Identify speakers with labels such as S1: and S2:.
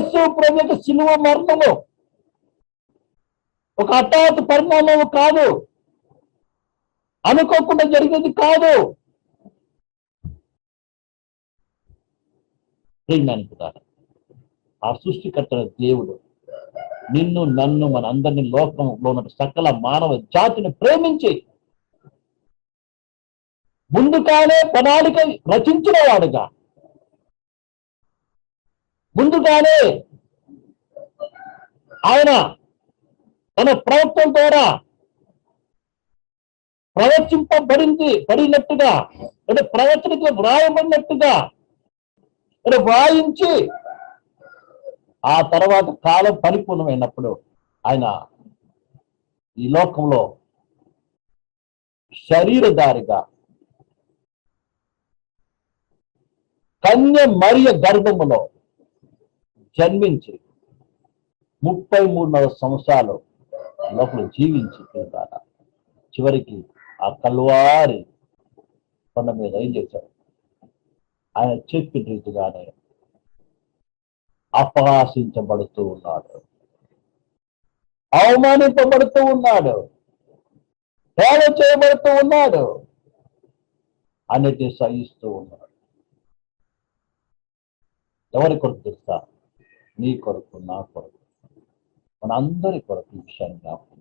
S1: ప్రభు యొక్క మరణము. ఒక హఠాత్ పరిణామము కాదు. అనుకోకుండా జరిగేది కాదు. ప్రేమానికి ఆ సృష్టికర్త దేవుడు నిన్ను నన్ను మన అందరిని లోకంలో ఉన్న సకల మానవ జాతిని ప్రేమించి ముందుగానే ప్రణాళిక రచించిన వాడుగా. ముందుగానే ఆయన తన ప్రభుత్వం ద్వారా ప్రవచింపబడింది పడినట్టుగా అంటే ప్రవచనకు వ్రాయబడినట్టుగా అంటే వ్రాయించి ఆ తర్వాత కాలం పరిపూర్ణమైనప్పుడు ఆయన ఈ లోకంలో శరీరధారిగా కన్య మరియ గర్భములో జన్మించి ముప్పై మూడున్నర సంవత్సరాలు లోపల జీవించి తిరుగుతాడ చివరికి ఆ కల్వారి కొండ మీద ఏం చేశాడు? ఆయన చెప్పిన రీతిగానే అపహాసించబడుతూ ఉన్నాడు. అవమానింపబడుతూ ఉన్నాడు. పేద చేయబడుతూ ఉన్నాడు. అన్నిటి సహిస్తూ ఉన్నాడు. ఎవరి కొరకు తెలుసా? నీ కొరకు నా కొరకు. మన అందరి కొరకు ఈ విషయాన్ని జ్ఞాపకం